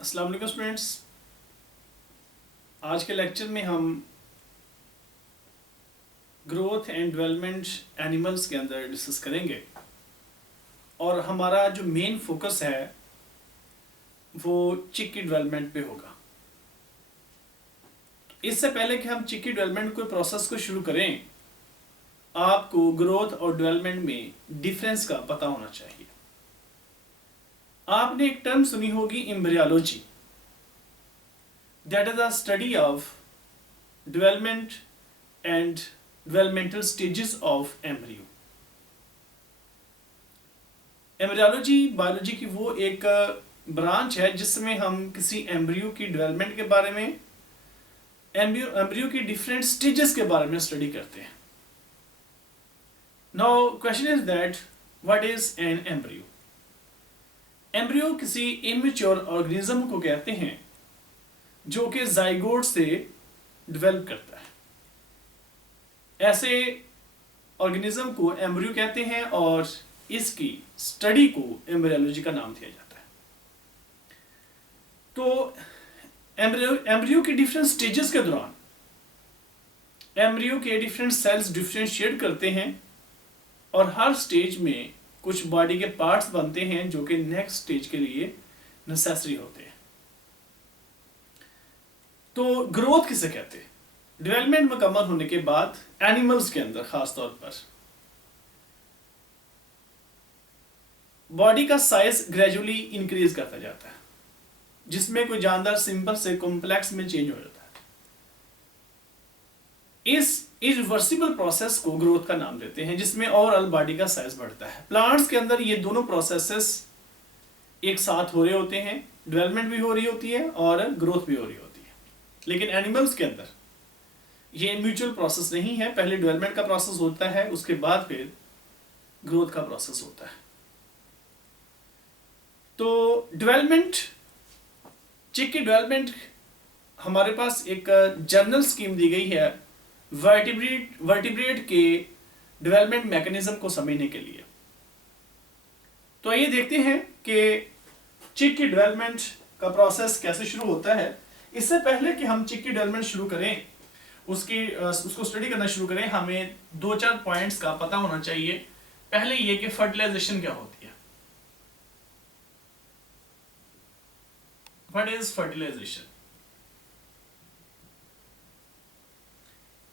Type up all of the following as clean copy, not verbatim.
अस्सलाम वालेकुम स्टूडेंट्स। आज के लेक्चर में हम ग्रोथ एंड डेवलपमेंट एनिमल्स के अंदर डिस्कस करेंगे और हमारा जो मेन फोकस है वो चिक की डेवलपमेंट पे होगा। इससे पहले कि हम चिक की डेवलपमेंट को प्रोसेस को शुरू करें, आपको ग्रोथ और डेवलपमेंट में डिफरेंस का पता होना चाहिए। आपने एक टर्म सुनी होगी embryology, that is the study of development and developmental stages of embryo। Embryology biology की वो एक ब्रांच है जिसमें हम किसी एम्ब्रियो की डेवलपमेंट के बारे में, एम्ब्रियो की डिफरेंट स्टेजेस के बारे में स्टडी करते हैं। Now question is that what is an embryo. Embryo किसी इमेच्योर ऑर्गेनिज्म को कहते हैं जो कि जाइगोट से डेवलप करता है। ऐसे ऑर्गेनिज्म को एम्ब्रियो कहते हैं और इसकी स्टडी को एम्ब्रियोलॉजी का नाम दिया जाता है। तो एम्ब्रियो के डिफरेंट स्टेजेस के दौरान एम्ब्रियो के डिफरेंट सेल्स डिफरेंशिएट करते हैं और हर स्टेज में कुछ बॉडी के पार्ट्स बनते हैं जो कि नेक्स्ट स्टेज के लिए नेसेसरी होते हैं। तो ग्रोथ किसे कहते हैं? डेवलपमेंट मुकम्मल होने के बाद एनिमल्स के अंदर खास तौर पर बॉडी का साइज ग्रेजुअली इंक्रीज करता जाता है, जिसमें कोई जानदार सिंपल से कॉम्प्लेक्स में चेंज हो जाता है। इस इरिवर्सिबल प्रोसेस को ग्रोथ का नाम देते हैं, जिसमें ओवरऑल बॉडी का साइज बढ़ता है। प्लांट्स के अंदर ये दोनों प्रोसेसेस एक साथ हो रहे होते हैं, डेवलपमेंट भी हो रही होती है और ग्रोथ भी हो रही होती है। लेकिन एनिमल्स के अंदर ये म्यूचुअल प्रोसेस नहीं है। पहले डेवलपमेंट का प्रोसेस होता है, उसके बाद फिर ग्रोथ का प्रोसेस होता है। तो डेवलपमेंट, चिक की डेवलपमेंट, हमारे पास एक जनरल स्कीम दी गई है वर्टिब्रेट के डेवलपमेंट मैकेनिज्म को समझने के लिए। तो आइए देखते हैं कि चिक की डेवलपमेंट का प्रोसेस कैसे शुरू होता है। इससे पहले कि हम चिक की डेवलपमेंट शुरू करें, उसको स्टडी करना शुरू करें, हमें दो चार पॉइंट्स का पता होना चाहिए। पहले ये कि फर्टिलाइजेशन क्या होती है। What is fertilisation?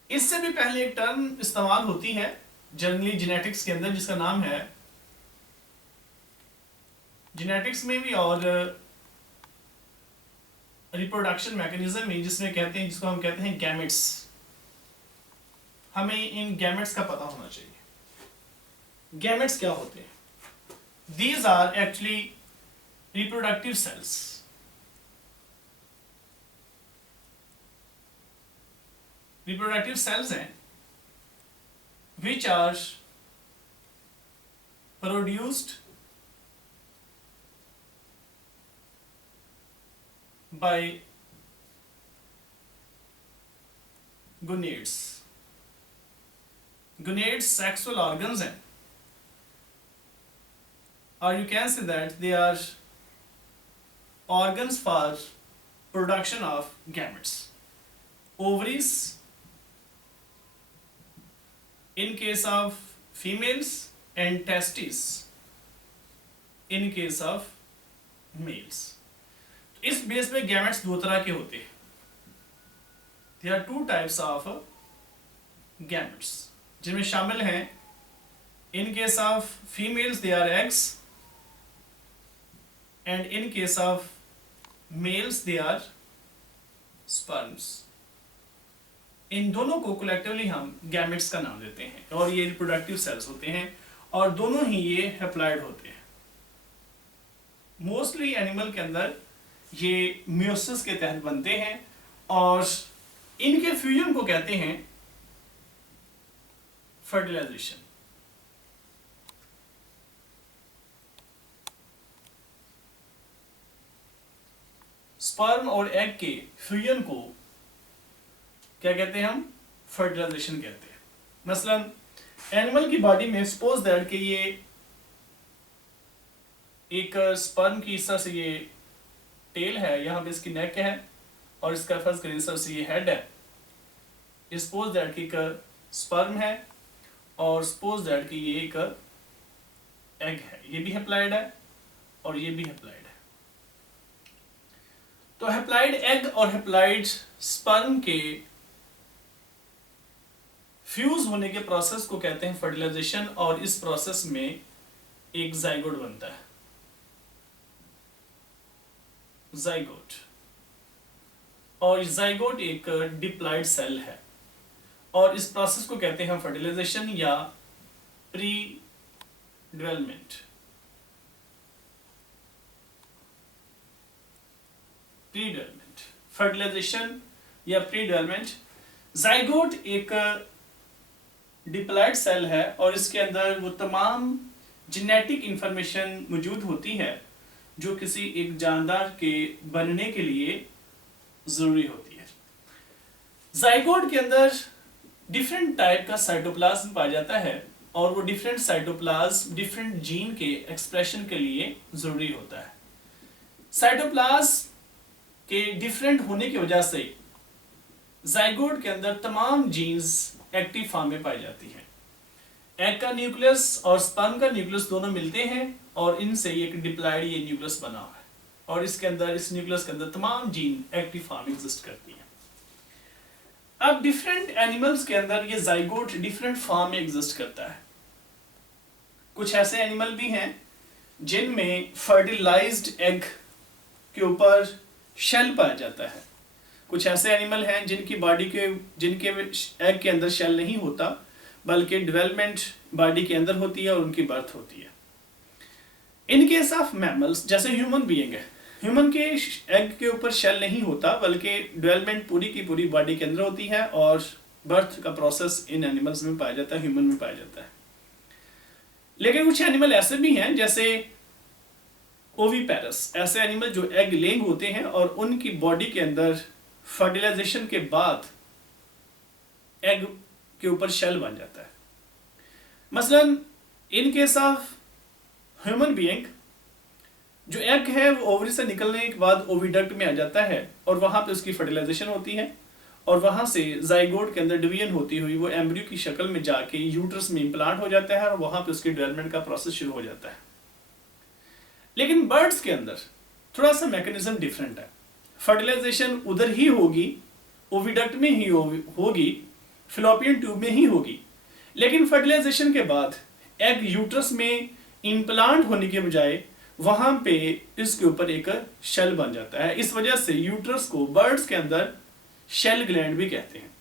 इससे भी पहले एक टर्म इस्तेमाल होती है जनरली जेनेटिक्स के अंदर, जिसका नाम है, जेनेटिक्स में भी और रिप्रोडक्शन मैकेनिज्म में, जिसको हम कहते हैं गैमेट्स। हमें इन गैमेट्स का पता होना चाहिए। गैमेट्स क्या होते हैं? These are actually reproductive cells. Reproductive cells हैं which are produced by gonads. Gonads sexual organs हैं, or you can say that they are organs for production of gametes. Ovaries in case of females and testes in case of males. इस base पे gametes दो तरह के होते हैं। There are two types of gametes, जिनमें शामिल हैं, in case of females they are eggs and in case of males they are sperms. इन दोनों को कलेक्टिवली हम गैमेट्स का नाम देते हैं और ये रिप्रोडक्टिव सेल्स होते हैं और दोनों ही ये हैप्लॉइड होते हैं। मोस्टली एनिमल के अंदर ये मियोसिस के तहत बनते हैं और इनके फ्यूजन को कहते हैं फर्टिलाइजेशन। स्पर्म और एग के फ्यूजन को क्या कहते हैं? हम फर्टिलाइजेशन कहते हैं। मसलन एनिमल की बॉडी में सपोज दैट कि ये एक स्पर्म की इस तरह से ये टेल है, यहाँ पे इसकी नेक है, और इसका फर्ज करें सर से ये हेड है। सपोज दैट कि एक स्पर्म है और सपोज दैट कि ये एक एग है, ये भी हैप्लॉइड है और ये भी हैप्लॉइड है। तो हैप्लॉइड एग और हैप्लॉइड स्पर्म के फ्यूज होने के प्रोसेस को कहते हैं फर्टिलाइजेशन, और इस प्रोसेस में एक जाइगोट बनता है, जाइगोट। और जाइगोट एक डिप्लॉइड सेल है, और इस प्रोसेस को कहते हैं फर्टिलाइजेशन या pre development. Pre development, fertilisation या प्री डेवलपमेंट। जाइगोट एक डिप्लॉइड सेल है और इसके अंदर वो तमाम जेनेटिक इंफॉर्मेशन मौजूद होती है जो किसी एक जानदार के बनने के लिए जरूरी होती है। जाइगोट के अंदर डिफरेंट टाइप का साइटोप्लाज्म पाया जाता है, और वो डिफरेंट साइटोप्लाज्म डिफरेंट जीन के एक्सप्रेशन के लिए जरूरी होता है। साइटोप्लाज्म के डिफरेंट होने की वजह से जाइगोट के अंदर तमाम जीन्स एक्टिव फॉर्म में पाई जाती हैं। एग का न्यूक्लियस और स्पर्म का न्यूक्लियस दोनों मिलते हैं और इनसे एक डिप्लॉइड ये न्यूक्लियस बना हुआ है, और इसके अंदर, इस न्यूक्लियस के अंदर तमाम जीन एक्टिव फॉर्म एग्जिस्ट करती हैं। अब डिफरेंट एनिमल्स के अंदर ये जाइगोट डिफरेंट फॉर्म में एग्जिस्ट करता है। कुछ ऐसे एनिमल भी हैं जिनमें फर्टिलाइज्ड एग के ऊपर शेल पाया जाता है। कुछ ऐसे एनिमल हैं जिनकी बॉडी के, जिनके एग के अंदर शेल नहीं होता, बल्कि डेवलपमेंट बॉडी के अंदर होती है और उनकी बर्थ होती है। इन केस ऑफ मैमल्स, जैसे ह्यूमन बीइंग है, ह्यूमन के एग के ऊपर शेल नहीं होता, बल्कि डेवलपमेंट पूरी की पूरी बॉडी के अंदर होती है और बर्थ का प्रोसेस इन एनिमल्स में पाया जाता है, ह्यूमन में पाया जाता है। लेकिन कुछ एनिमल ऐसे भी हैं जैसे ओवीपेरस, ऐसे एनिमल जो एग लेइंग होते हैं और उनकी बॉडी के अंदर फर्टिलाइजेशन के बाद एग के ऊपर शेल बन जाता है। मसलन इन केस ऑफ ह्यूमन बीइंग, जो एग है वो ओवरी से निकलने के बाद ओविडक्ट में आ जाता है और वहां पे उसकी फर्टिलाइजेशन होती है, और वहां से जाइगोट के अंदर डिवीजन होती हुई वो एम्ब्रियो की शक्ल में जाके यूट्रस में इम्प्लांट हो जाता है और वहां पे उसकी डेवलपमेंट का प्रोसेस शुरू हो जाता है। लेकिन बर्ड्स के अंदर थोड़ा सा मैकेनिज्म डिफरेंट है। फर्टिलाइजेशन उधर ही होगी, ओविडक्ट में ही होगी, फिलोपियन ट्यूब में ही होगी, लेकिन फर्टिलाइजेशन के बाद एग यूट्रस में इम्प्लांट होने के बजाय वहां पे इसके ऊपर एक शेल बन जाता है। इस वजह से यूट्रस को बर्ड्स के अंदर शेल ग्लैंड भी कहते हैं।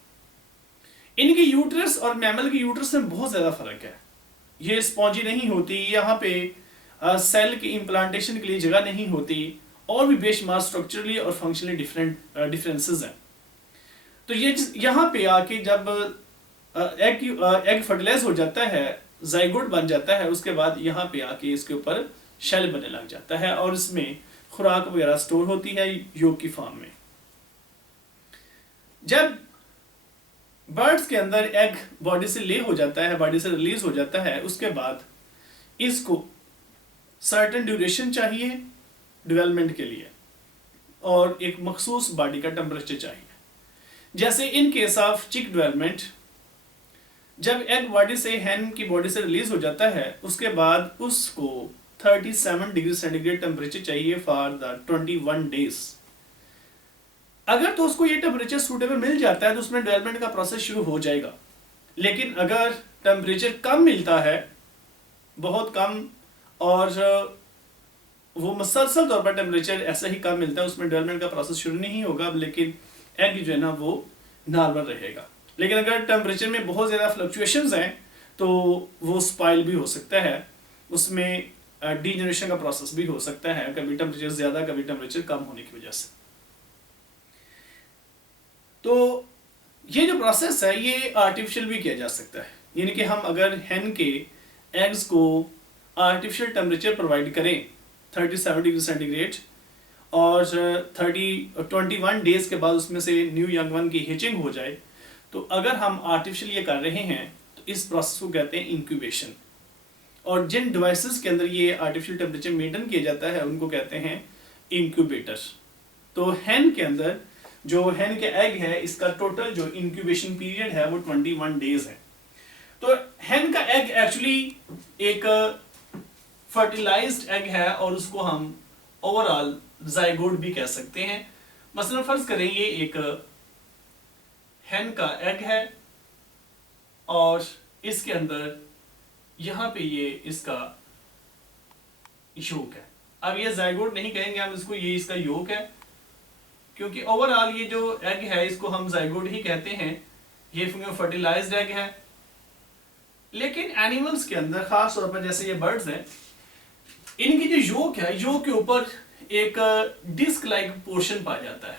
इनके यूट्रस और मैमल के यूट्रस में बहुत ज्यादा फर्क है। ये स्पॉन्जी नहीं होती, यहाँ पे सेल की इम्प्लांटेशन के लिए जगह नहीं होती, और भी बेशुमार स्ट्रक्चरली और फंक्शनली डिफरेंसेस हैं। तो ये यहाँ पे आके जब एग फर्टिलाइज हो जाता है, जाइगोट बन जाता है, उसके बाद यहाँ पे आके इसके ऊपर शेल बनने लग जाता है और इसमें खुराक वगैरह स्टोर होती है योग की फॉर्म में। जब बर्ड्स के अंदर एग बॉडी से ले हो जाता है, बॉडी से रिलीज हो जाता है, उसके बाद इसको सर्टेन ड्यूरेशन चाहिए डेवलपमेंट के लिए और एक मखसूस बॉडी का टेम्परेचर चाहिए। जैसे इन केस ऑफ चिक डेवलपमेंट, जब एग बॉडी से, हैन की बॉडी से रिलीज हो जाता है, उसके बाद उसको 37 डिग्री सेंटीग्रेड टेम्परेचर चाहिए फॉर द 21 डेज। अगर तो उसको ये टेम्परेचर सूटेबल मिल जाता है तो उसमें डेवलपमेंट का प्रोसेस शुरू हो जाएगा। लेकिन अगर टेम्परेचर कम मिलता है, बहुत कम, और वो मुसलसल तौर पर टेम्परेचर ऐसा ही कम मिलता है, उसमें डेवलपमेंट का प्रोसेस शुरू नहीं होगा, लेकिन एग जो है ना वो नॉर्मल रहेगा। लेकिन अगर टेम्परेचर में बहुत ज़्यादा फ्लक्चुएशंस हैं तो वो स्पॉइल भी हो सकता है, उसमें डीजनरेशन का प्रोसेस भी हो सकता है, कभी टेम्परेचर ज़्यादा कभी टेम्परेचर कम होने की वजह से। तो ये जो प्रोसेस है ये आर्टिफिशियल भी किया जा सकता है, यानी कि हम अगर हैन के एग्स को आर्टिफिशियल टेम्परेचर प्रोवाइड करें 37 डिग्री सेंटीग्रेड और 21 डेज के बाद उसमें से न्यू यंग वन की हिचिंग हो जाए, तो अगर हम आर्टिफिशियल ये कर रहे हैं तो इस प्रोसेस को कहते हैं इंक्यूबेशन। और जिन डिवाइसेस के अंदर ये आर्टिफिशियल टेम्परेचर मेंटेन किया जाता है उनको कहते हैं इंक्यूबेटर। तो हैन के अंदर जो हैन के एग है, इसका टोटल जो इंक्यूबेशन पीरियड है वो 21 डेज है। तो हैन का एग एक्चुअली एक फर्टिलाइज्ड एग है और उसको हम ओवरऑल जाइगोट भी कह सकते हैं। मसलन फर्ज करें ये एक हैन का एग है और इसके अंदर यहां पे ये इसका योक है। अब ये जाइगोट नहीं कहेंगे हम इसको, ये इसका योक है, क्योंकि ओवरऑल ये जो एग है इसको हम जाइगोट ही कहते हैं। ये फर्टिलाइज्ड एग है। लेकिन एनिमल्स के अंदर खास तौर पर जैसे ये बर्ड्स हैं, इनकी जो योक है, योक के ऊपर एक डिस्क लाइक पोर्शन पाया जाता है।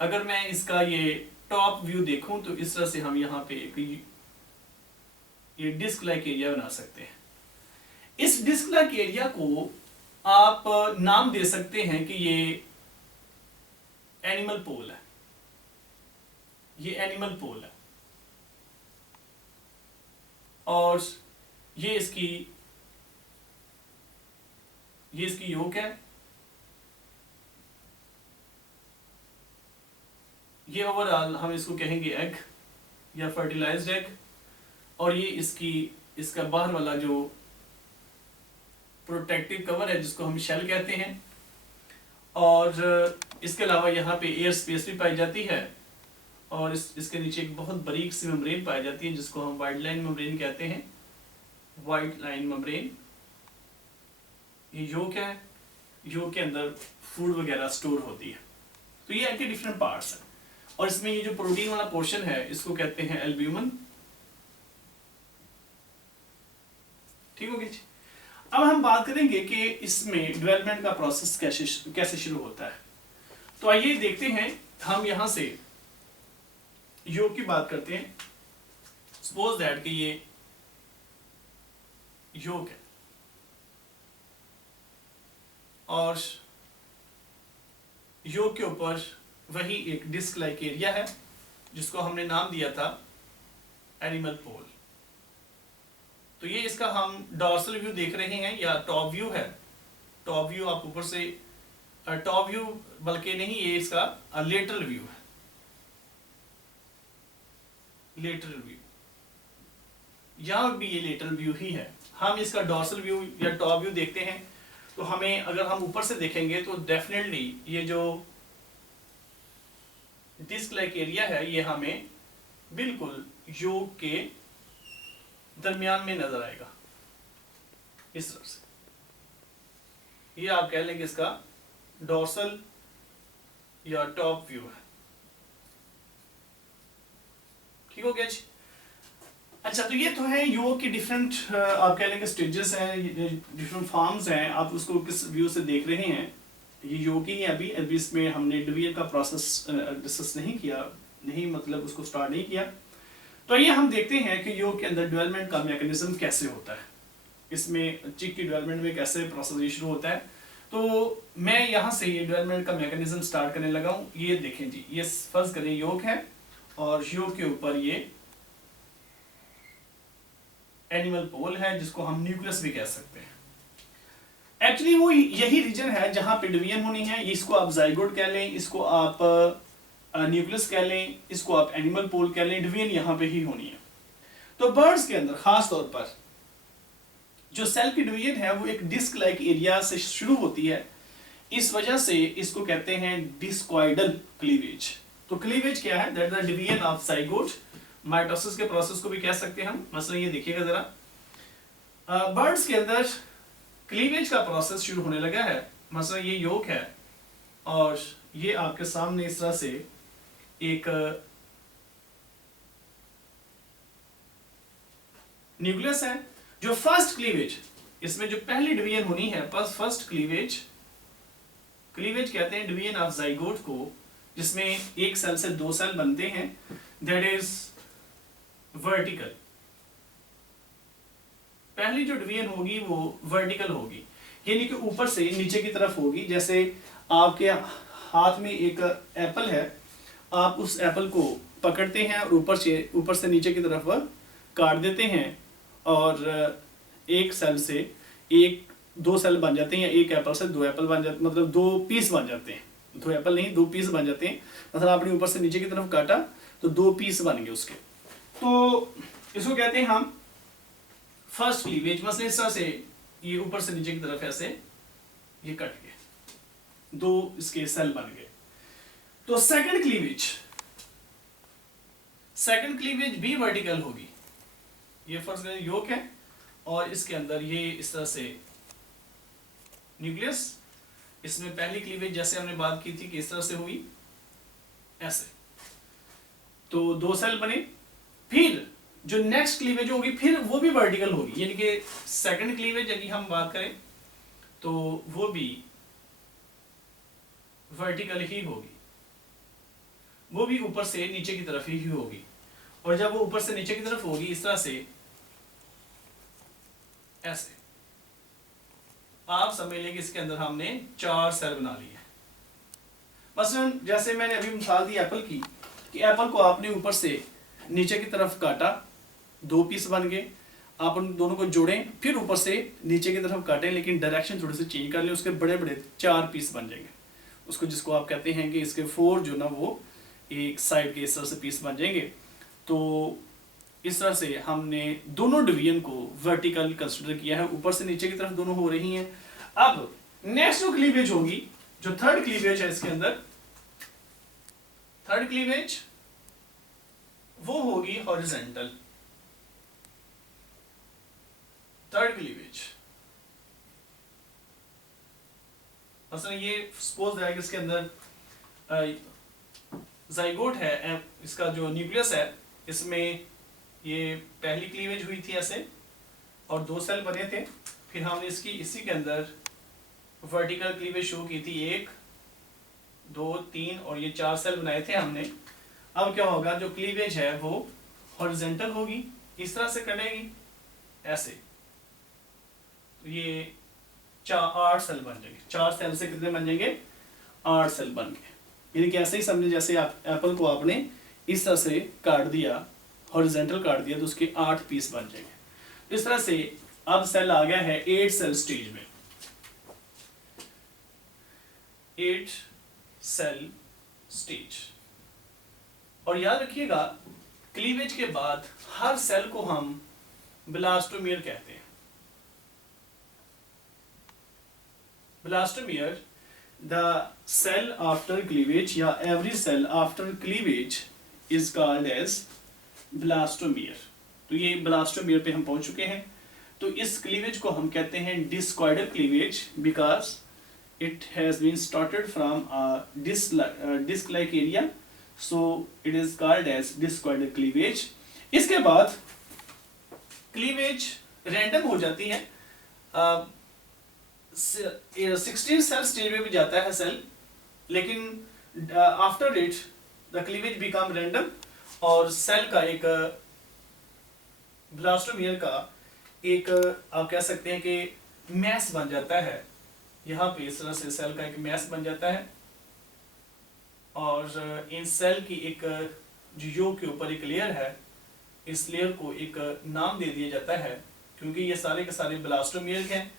अगर मैं इसका ये टॉप व्यू देखूं तो इस तरह से हम यहाँ पे एक ये डिस्क लाइक एरिया बना सकते हैं। इस डिस्क लाइक एरिया को आप नाम दे सकते हैं कि ये एनिमल पोल है, ये एनिमल पोल है। और ये इसकी योक है। ये ओवरऑल हम इसको कहेंगे एग या फर्टिलाइज्ड एग। और ये इसका बाहर वाला जो प्रोटेक्टिव कवर है जिसको हम शेल कहते हैं। और इसके अलावा यहाँ पे एयर स्पेस भी पाई जाती है और इसके नीचे एक बहुत बारीक सी मेम्ब्रेन पाई जाती है जिसको हम वाइट लाइन मेम्ब्रेन कहते हैं, वाइट लाइन मेम्ब्रेन। ये योक है, योक के अंदर फूड वगैरह स्टोर होती है। तो ये एग के डिफरेंट पार्ट्स हैं और इसमें ये जो प्रोटीन वाला पोर्शन है इसको कहते हैं एल्ब्यूमिन। ठीक हो गया जी। अब हम बात करेंगे कि इसमें डेवलपमेंट का प्रोसेस कैसे शुरू होता है। तो आइए देखते हैं, हम यहां से योग की बात करते हैं। सपोज दैट कि ये योग है और योग के ऊपर वही एक डिस्क लाइक एरिया है जिसको हमने नाम दिया था एनिमल पोल। तो ये इसका हम डॉर्सल व्यू देख रहे हैं या टॉप व्यू है। टॉप व्यू आप ऊपर से, टॉप व्यू बल्कि नहीं, ये इसका लेटरल व्यू है, लेटरल व्यू। यहां भी ये लेटरल व्यू ही है। हम इसका डॉर्सल व्यू या टॉप व्यू देखते हैं तो हमें, अगर हम ऊपर से देखेंगे तो डेफिनेटली ये जो डिस्क लाइक एरिया है ये हमें बिल्कुल योग के दरमियान में नजर आएगा इस तरह से। ये आप कह लें कि इसका डॉर्सल या टॉप व्यू है। ठीक हो गया जी। अच्छा, तो ये तो है योग की डिफरेंट आप कह लेंगे स्टेजेस हैं, डिफरेंट फॉर्म्स हैं। आप उसको किस व्यू से देख रहे हैं, ये योग ही है। अभी इसमें हमने डिवीजन का प्रोसेस डिस्कस नहीं किया, नहीं मतलब उसको स्टार्ट नहीं किया। तो ये हम देखते हैं कि योग के अंदर डेवलपमेंट का मैकेनिज्म कैसे होता है, इसमें चिक की डेवलपमेंट में कैसे प्रोसेस शुरू होता है। तो मैं यहाँ से ये डेवलपमेंट का मैकेनिज्म स्टार्ट करने लगा हूँ। ये देखें जी, ये फर्ज करें योग है और योग के ऊपर ये एनिमल पोल है जिसको हम न्यूक्लियस भी कह सकते हैं। एक्चुअली वो यही रीजन है जहां पे डिवीजन होनी है। इसको आप जाइगोट कह लें, इसको आप न्यूक्लियस कह लें, इसको आप एनिमल पोल कह लें, डिवीजन यहां पे ही होनी है। तो बर्ड्स के अंदर खास तौर पर जो सेल की डिवीजन है वो एक डिस्क लाइक एरिया से शुरू होती है। इस वजह से इसको कहते हैं डिस्कॉइडल क्लीवेज। तो क्लीवेज क्या है? That the division of zygote. Mitosis के प्रोसेस को भी कह सकते हैं हम। मसलन ये देखिएगा जरा, बर्ड्स के अंदर क्लीवेज का प्रोसेस शुरू होने लगा है। मसलन ये योग है और ये आपके सामने इस तरह से एक न्यूक्लियस है। जो फर्स्ट क्लीवेज, इसमें जो पहली डिवीजन होनी है, फर्स्ट क्लीवेज कहते हैं डिवीजन ऑफ जाइगोट को, जिसमें एक सेल से दो सेल बनते हैं। That is vertical. पहली जो डिवीजन होगी वो वर्टिकल होगी, यानी कि ऊपर से नीचे की तरफ होगी। जैसे आपके हाथ में एक एप्पल है, आप उस एप्पल को पकड़ते हैं और ऊपर से नीचे की तरफ काट देते हैं और एक सेल से दो सेल बन जाते हैं, या एक एप्पल से दो एप्पल बन जाते, मतलब दो पीस बन जाते हैं। तो एप्पल नहीं, 2 पीस बन जाते हैं। मतलब आपने ऊपर से नीचे की तरफ काटा तो 2 पीस बन गए उसके। तो इसको कहते हैं हम फर्स्ट क्लीवेज। मतलब इस तरह से ये ऊपर से नीचे की तरफ ऐसे ये कट गए, 2 इसके सेल बन गए। तो सेकंड क्लीवेज भी वर्टिकल होगी। ये फर्स्ट योक है और इसके अंदर ये इस तरह से न्यूक्लियस, इसमें पहली क्लीवेज जैसे हमने बात की थी कि इस तरह से हुई ऐसे, तो 2 सेल बने। फिर जो नेक्स्ट क्लीवेज होगी फिर वो भी वर्टिकल होगी, यानी कि सेकंड क्लीवेज यदि हम बात करें तो वो भी वर्टिकल ही होगी, वो भी ऊपर से नीचे की तरफ ही होगी। और जब वो ऊपर से नीचे की तरफ होगी इस तरह से ऐसे, आप समझ लें कि इसके अंदर हमने 4 सेल बना लिए। मसलन जैसे मैंने अभी मिसाल दी एप्पल की, कि एप्पल को आपने ऊपर से नीचे की तरफ काटा, 2 पीस बन गए। आप उन दोनों को जोड़ें, फिर ऊपर से नीचे की तरफ काटें, लेकिन डायरेक्शन थोड़ी सी चेंज कर लें, उसके बड़े बड़े 4 पीस बन जाएंगे। उसको जिसको आप कहते हैं कि इसके 4 जो ना वो एक साइड के इस तरह से पीस बन जाएंगे। तो इस तरह से हमने दोनों डिवीजन को वर्टिकल कंसिडर किया है, ऊपर से नीचे की तरफ दोनों हो रही हैं। अब नेक्स्ट जो क्लीवेज होगी, जो थर्ड क्लीवेज है इसके अंदर, थर्ड क्लीवेज वो होगी हॉरिजॉन्टल। थर्ड क्लीवेज मतलब ये सपोज है कि इसके अंदर जाइगोट है, इसका जो न्यूक्लियस है इसमें ये पहली क्लीवेज हुई थी ऐसे और 2 सेल बने थे। फिर हमने इसकी इसी के अंदर वर्टिकल क्लीवेज शो की थी, 1 2 3 और ये 4 सेल बनाए थे हमने। अब क्या होगा, जो क्लीवेज है वो हॉरिजॉन्टल होगी, इस तरह से कटेगी ऐसे, तो ये 8 सेल बन जाएंगे। 4 सेल से कितने बन जाएंगे, 8 सेल बन गए। यानी कि ऐसे ही समझे जैसे आप एप्पल को आपने इस तरह से काट दिया, हॉरिजॉन्टल काट दिया, तो उसके 8 पीस बन जाएंगे। इस तरह से अब सेल आ गया है 8 सेल स्टेज में, 8 सेल स्टेज। और याद रखिएगा क्लीवेज के बाद हर सेल को हम ब्लास्टोमियर कहते हैं। Blastomere, the cell after cleavage या every cell after cleavage is called as blastomere. तो ये ब्लास्टोमियर पे हम पहुंच चुके हैं। तो इस क्लीवेज को हम कहते हैं discoidal cleavage, because it has been started from disc like area, so it is called as discoidal cleavage. इसके बाद क्लीवेज रैंडम हो जाती है, 16 सेल स्टेज में भी जाता है सेल, लेकिन after it the cleavage become random और सेल का एक ब्लास्टोमियर का एक आप कह सकते हैं कि मैस बन जाता है। यहाँ पे इस तरह से सेल का एक मैस बन जाता है और इन सेल की एक जो योग के ऊपर एक लेयर है, इस लेयर को एक नाम दे दिया जाता है, क्योंकि ये सारे के सारे ब्लास्टोमियर हैं।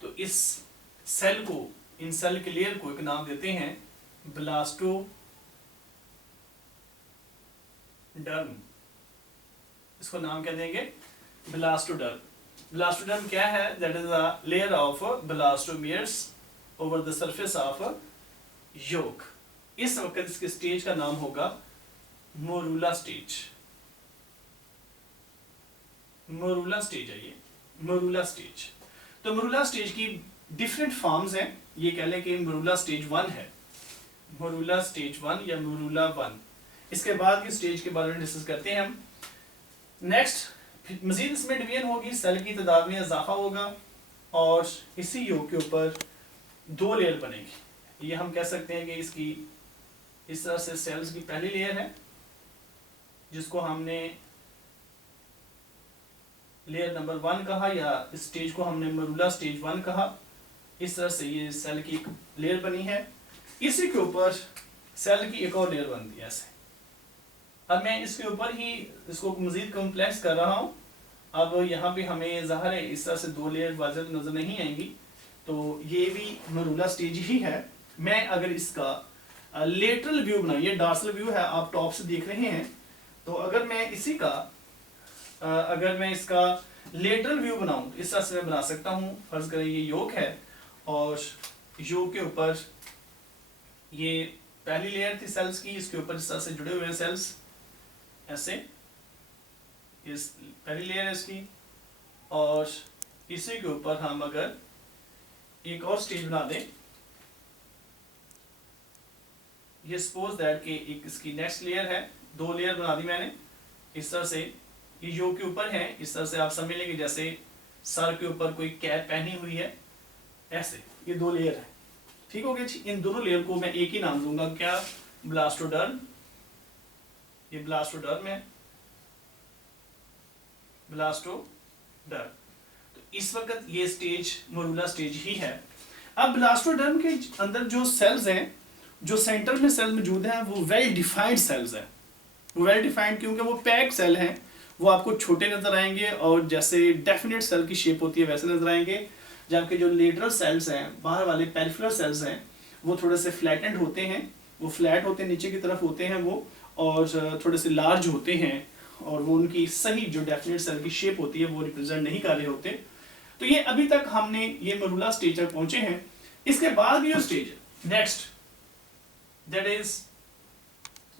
तो इस सेल को, इन सेल के लेयर को एक नाम देते हैं ब्लास्टोडर्म। इसको नाम क्या देंगे, ब्लास्टोडर्म। ब्लास्टोडर्म क्या है, that is the layer of blastomeres over the surface of yolk. इस वक्त इसके स्टेज का नाम होगा मोरूला स्टेज। मोरूला स्टेज है ये, मोरूला स्टेज। तो मोरूला स्टेज की डिफरेंट फॉर्म्स हैं। ये कह लें कि मोरूला स्टेज 1 है, मोरूला स्टेज 1 या मोरूला 1। इसके बाद की स्टेज के बारे में डिस्कस करते हैं हम। नेक्स्ट मजीद इसमें डिवीजन होगी, सेल की तादाद में इजाफा होगा और इसी योग के ऊपर 2 लेयर बनेगी। ये हम कह सकते हैं कि इसकी इस तरह से सेल्स की पहली लेयर है, जिसको हमने लेयर नंबर 1 कहा, या स्टेज को हमने मोरूला स्टेज 1 कहा। इस तरह से ये सेल की एक लेयर बनी है, इसी के ऊपर सेल की एक और लेयर बनती है ऐसे। अब मैं इसके ऊपर ही इसको मजीद कॉम्प्लेक्स कर रहा हूँ। अब यहाँ पे हमें ज़ाहिर है इस तरह से 2 लेयर वाज़ेह नज़र नहीं आएंगी, तो ये भी मोरूला स्टेज ही है, मैं अगर इसका लेटरल व्यू बनाऊं, ये डॉर्सल व्यू है, आप टॉप से देख रहे हैं, तो अगर मैं इसी का अगर मैं इसका लेटरल व्यू बनाऊं तो इस तरह से मैं बना सकता हूं। फर्ज करें ये योक है और योक के ऊपर ये पहली लेयर थी सेल्स की, इसके ऊपर इस तरह से जुड़े हुए हैं सेल्स, ऐसे इस पहली लेयर है इसकी, और इसी के ऊपर हम अगर एक और स्टेज बना दें, ये सपोज दैट कि एक इसकी नेक्स्ट लेयर है, दो लेयर बना दी मैंने इस तरह से, ये योक के ऊपर है, इस तरह से आप समझ लेंगे जैसे सर के ऊपर कोई कैप पहनी हुई है, ऐसे ये दो लेयर है। ठीक हो गया जी। इन दोनों लेयर को मैं एक ही नाम दूंगा, क्या, ब्लास्टोडर्म। ये ब्लास्टोडर्म है, ब्लास्टोडर्म। तो इस वक्त ये स्टेज मोरूला स्टेज ही है। अब ब्लास्टोडर्म के अंदर जो सेल्स हैं, जो सेंटर में सेल मौजूद है, वो वेल डिफाइंड सेल्स हैं। वो वेल डिफाइंड क्योंकि वो पैक सेल हैं, वो आपको छोटे नजर आएंगे और जैसे डेफिनेट सेल की शेप होती है वैसे नजर आएंगे, जबकि जो लेटरल सेल्स हैं, बाहर वाले पेरिफेरल सेल्स हैं, वो थोड़े से फ्लैटेंड होते हैं, वो फ्लैट होते हैं, नीचे की तरफ होते हैं वो, और थोड़े से लार्ज होते हैं, और वो उनकी सही जो डेफिनेट सेल की शेप होती है वो रिप्रेजेंट नहीं कर रहे होते। तो ये अभी तक हमने ये मरूला स्टेज तक पहुंचे हैं। इसके बाद भी जो stage next that is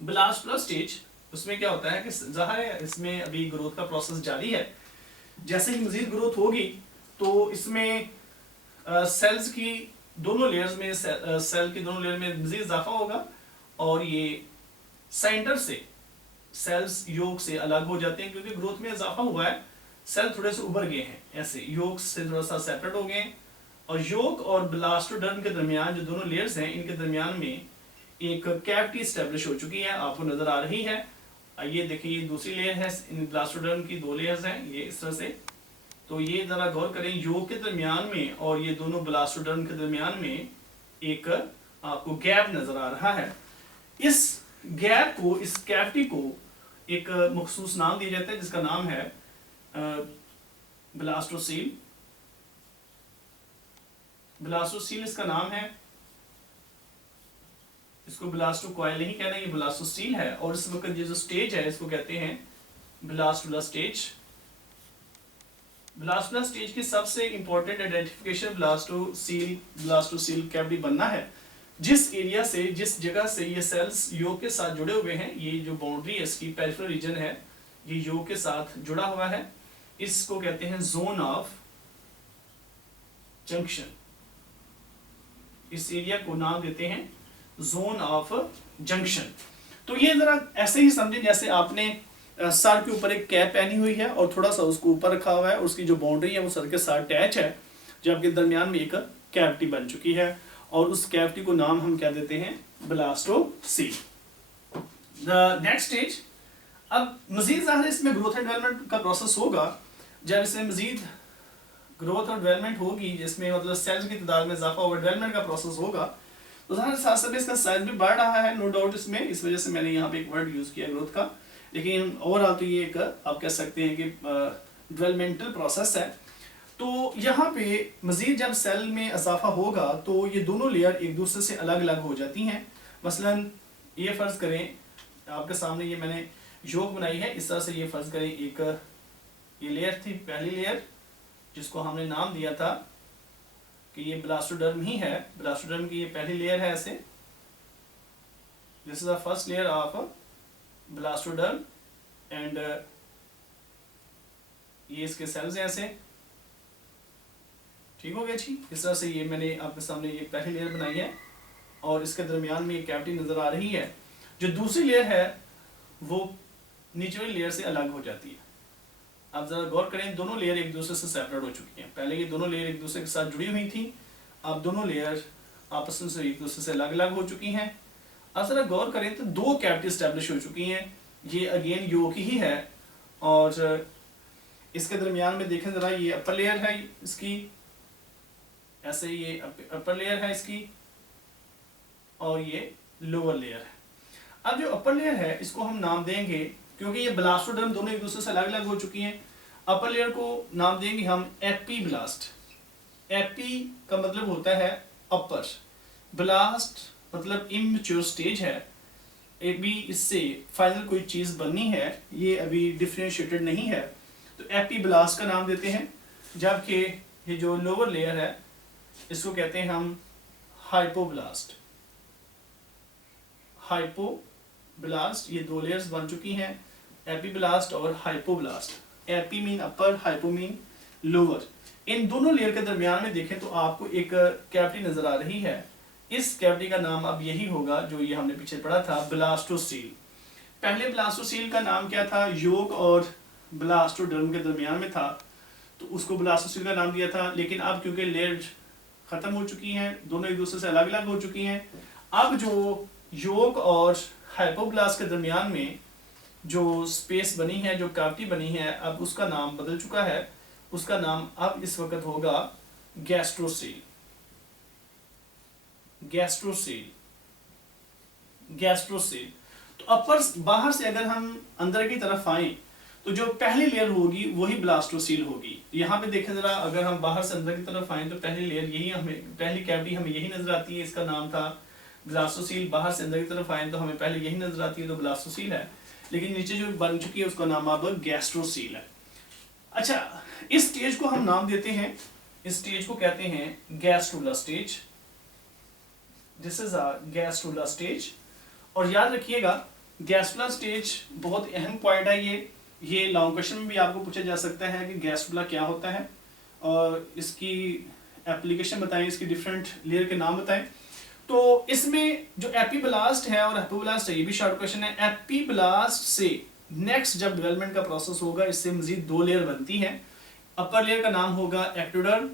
blastoderm stage, उसमें क्या होता है कि ज़ाहिर है इसमें अभी ग्रोथ का प्रोसेस जारी है। जैसे ही मजीद ग्रोथ होगी तो इसमें सेल्स की दोनों लेयर्स में सेल की दोनों लेयर में मजीद इजाफा होगा, और ये सेंटर से सेल्स योग से अलग हो जाते हैं क्योंकि ग्रोथ में इजाफा हुआ है, सेल थोड़े से उभर गए हैं, ऐसे योग से थोड़ा सा सेपरेट हो गए, और योग और ब्लास्टोडर्म के दरमियान जो दोनों लेयर्स हैं, इनके दरमियान में एक कैविटी स्टैब्लिश हो चुकी है, आपको नजर आ रही है। ये देखिए ये दूसरी लेयर है, इन ब्लास्टोडर्म की दो लेयर्स हैं, ये इस तरह से। तो ये जरा गौर करें, योग के दरमियान में और ये दोनों ब्लास्टोडर्म के दरमियान में एक आपको गैप नजर आ रहा है। इस गैप को, इस कैविटी को एक मखसूस नाम दिया जाता है जिसका नाम है ब्लास्टोसील। ब्लास्टोसील इसका नाम है, इसको ब्लास्टोकॉइल नहीं कहना, ये ब्लास्टोसील है। और इस वक्त ये जो स्टेज है इसको कहते हैं ब्लास्टोला स्टेज। ब्लास्टोला स्टेज की सबसे इंपॉर्टेंट आइडेंटिफिकेशन ब्लास्टोसील कैविटी बनना है, जिस एरिया से, जिस जगह से ये सेल्स योग के साथ जुड़े हुए हैं, ये जो बाउंड्री है इसकी पेरिफेरल रीजन है, ये योग के साथ जुड़ा हुआ है, इसको कहते हैं जोन ऑफ जंक्शन। इस एरिया को नाम देते हैं जोन ऑफ जंक्शन। तो ये जरा ऐसे ही समझें जैसे आपने सर के ऊपर एक कैप पहनी हुई है और थोड़ा सा उसको ऊपर रखा हुआ है, और उसकी जो बाउंड्री है वो सर के साथ अटैच है, जबकि दरमियान में एक कैविटी बन चुकी है, और उस कैविटी को नाम हम क्या देते हैं, ब्लास्टोसील। द नेक्स्ट स्टेज, अब मजीद ज़ाहिर इसमें ग्रोथ एंड डेवलपमेंट का प्रोसेस होगा। जब इसमें मजीद ग्रोथ और डेवलपमेंट होगी, जिसमें मतलब सेल्स की तादाद में इजाफा होगा, डेवलपमेंट का प्रोसेस होगा, तो ज़ाहिर साथ साथ इसका साइज भी बढ़ रहा है, नो डाउट इसमें। इस वजह से मैंने यहाँ पे एक वर्ड यूज़ किया ग्रोथ का, लेकिन ओवरऑल तो ये एक आप कह सकते हैं कि डेवलपमेंटल प्रोसेस है। तो यहाँ पे मजीद जब सेल में इजाफा होगा तो ये दोनों लेयर एक दूसरे से अलग अलग हो जाती हैं। मसलन ये फ़र्ज़ करें आपके सामने, ये मैंने योग बनाई है, इस तरह से ये फ़र्ज़ करें एक ये लेयर थी, पहली लेयर, जिसको हमने नाम दिया था कि ये ब्लास्टोडर्म ही है। ब्लास्टोडर्म की ये पहली लेयर है, ऐसे this is the first layer of blastoderm, and ये इसके सेल्स हैं ऐसे। ठीक हो गया जी। इस तरह से ये मैंने आपके सामने ये पहली लेयर बनाई है, और इसके दरमियान में ये कैविटी नजर आ रही है। जो दूसरी लेयर है वो नीचे वाली लेयर से अलग हो जाती है। आप जरा गौर करें, दोनों लेयर एक दूसरे से सेपरेट हो चुकी हैं। पहले ये दोनों लेयर एक दूसरे के साथ जुड़ी हुई थी, अब दोनों लेयर आपस में से एक दूसरे से अलग अलग हो चुकी हैं। अब जरा गौर करें तो दो कैविटी स्टैब्लिश हो चुकी हैं, ये अगेन योग ही है, और इसके दरमियान में देखें जरा, ये अपर लेयर है इसकी, ऐसे ये अपर लेयर है इसकी, और ये लोअर लेयर है। अब जो अपर लेयर है इसको हम नाम देंगे, क्योंकि ये ब्लास्टोडर्म दोनों एक दूसरे से अलग अलग हो चुकी हैं, अपर लेयर को नाम देंगे हम एपीब्लास्ट। एपी का मतलब होता है अपर, ब्लास्ट मतलब इमैच्योर स्टेज है, अभी इससे फाइनल कोई चीज़ बननी है, ये अभी डिफ्रेंशिएटेड नहीं है, तो एपीब्लास्ट का नाम देते हैं। जबकि ये जो लोअर लेयर है इसको कहते हैं हम हाइपोब्लास्ट। हाइपोब्लास्ट, ये दो लेयर्स बन चुकी हैं, एपीब्लास्ट और हाइपोब्लास्ट। एपी मीन अपर, हाइपो मीन लोअर। इन दोनों लेयर के दरमियान में देखें तो आपको एक कैविटी नजर आ रही है। इस कैविटी का नाम अब यही होगा जो ये हमने पीछे पढ़ा था, ब्लास्टोसील। पहले ब्लास्टोसील का नाम क्या था, योग और ब्लास्टोडर्म के दरमियान में था, तो उसको ब्लास्टोसील का नाम दिया था। लेकिन अब क्योंकि लेयर खत्म हो चुकी हैं, दोनों एक दूसरे से अलग अलग हो चुकी हैं, अब जो योग और हाइपोब्लास्ट के दरमियान में जो स्पेस बनी है, जो कैविटी बनी है, अब उसका नाम बदल चुका है। उसका नाम अब इस वक्त होगा गैस्ट्रोसील। गैस्ट्रोसील, गैस्ट्रोसील। तो अपर, बाहर से अगर हम अंदर की तरफ आए तो जो पहली लेयर होगी वही ब्लास्टोसील होगी। यहाँ पे देखें जरा, अगर हम बाहर से अंदर की तरफ आए तो पहली लेयर यही हमें, पहली कैविटी हमें यही नजर आती है, इसका नाम था ब्लास्टोसील। बाहर से अंदर की तरफ आए तो हमें पहले यही नजर आती है, तो ब्लास्टोसील है। लेकिन नीचे जो बन चुकी है उसका नाम अब गैस्ट्रोसील है। अच्छा, इस स्टेज को हम नाम देते हैं, इस स्टेज को कहते हैं gastrula stage. This is a gastrula stage. और याद रखिएगा गैस्ट्रुला स्टेज बहुत अहम पॉइंट है। ये लॉन्ग क्वेश्चन में भी आपको पूछा जा सकता है कि गैस्ट्रुला क्या होता है और इसकी एप्लीकेशन बताएं, इसकी डिफरेंट लेयर के नाम बताएं। तो इसमें जो एपीब्लास्ट है और हाइपोब्लास्ट है, ये भी शॉर्ट क्वेश्चन है। एपीब्लास्ट से नेक्स्ट जब डेवलपमेंट का प्रोसेस होगा, इससे मजीद दो लेयर बनती हैं। अपर लेयर का नाम होगा एक्टोडर्म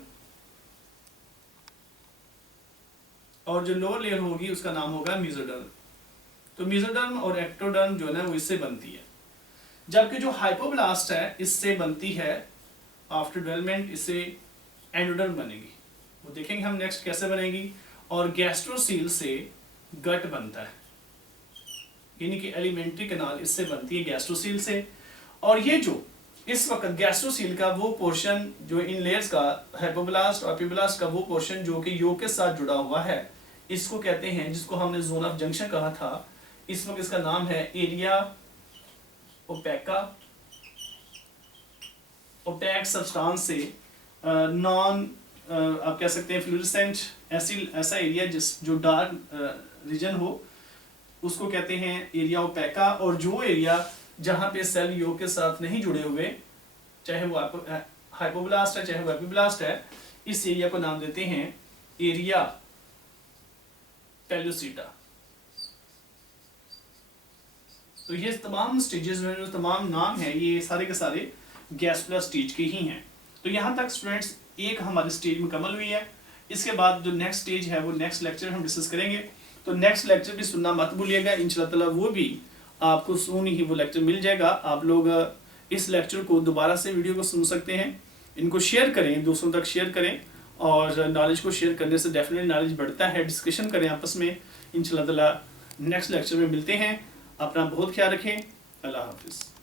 और जो लोअर लेयर होगी उसका नाम होगा मेसोडर्म। तो मेसोडर्म और एक्टोडर्म जो है ना वो इससे बनती है, जबकि जो हाइपोब्लास्ट है इससे बनती है आफ्टर डेवलपमेंट, इससे एंडोडर्म बनेगी। वो देखेंगे हम नेक्स्ट कैसे बनेगी। और गैस्ट्रोसील से गट बनता है, यानी कि एलिमेंट्री कैनाल इससे बनती है गैस्ट्रोसील से। और ये जो इस वक्त गैस्ट्रोसील का वो पोर्शन जो इन लेयर्स का, हाइपोब्लास्ट और एपीब्लास्ट का वो पोर्शन जो कि योग के साथ जुड़ा हुआ है, इसको कहते हैं, जिसको हमने जोन ऑफ जंक्शन कहा था, इस वक्त इसका नाम है एरिया ओपेका। ओपेक सब्सटेंस से नॉन आप कह सकते हैं फ्लोरेसेंट, ऐसा एरिया जो डार्क रीजन हो उसको कहते हैं एरिया ओपेका। और जो एरिया जहां पे सेल योग के साथ नहीं जुड़े हुए, चाहे वो हाइपोब्लास्ट है चाहे वो एपीब्लास्ट है, इस एरिया को नाम देते हैं एरिया पेलोसिटा। तो ये तमाम स्टेजेस में जो तमाम नाम है ये सारे के सारे गैस्ट्रुला स्टेज के ही हैं। तो यहाँ तक स्टूडेंट्स एक हमारी स्टेज मुकम्मल हुई है। इसके बाद जो नेक्स्ट स्टेज है वो नेक्स्ट लेक्चर हम डिस्कस करेंगे। तो नेक्स्ट लेक्चर भी सुनना मत भूलिएगा, इंशाल्लाह ताला वो भी आपको सुन ही वो लेक्चर मिल जाएगा। आप लोग इस लेक्चर को दोबारा से वीडियो को सुन सकते हैं, इनको शेयर करें, दूसरों तक शेयर करें, और नॉलेज को शेयर करने से डेफिनेटली नॉलेज बढ़ता है। डिस्कशन करें आपस में। इंशाल्लाह ताला नेक्स्ट लेक्चर में मिलते हैं। अपना बहुत ख्याल रखें। अल्लाह हाफिज़।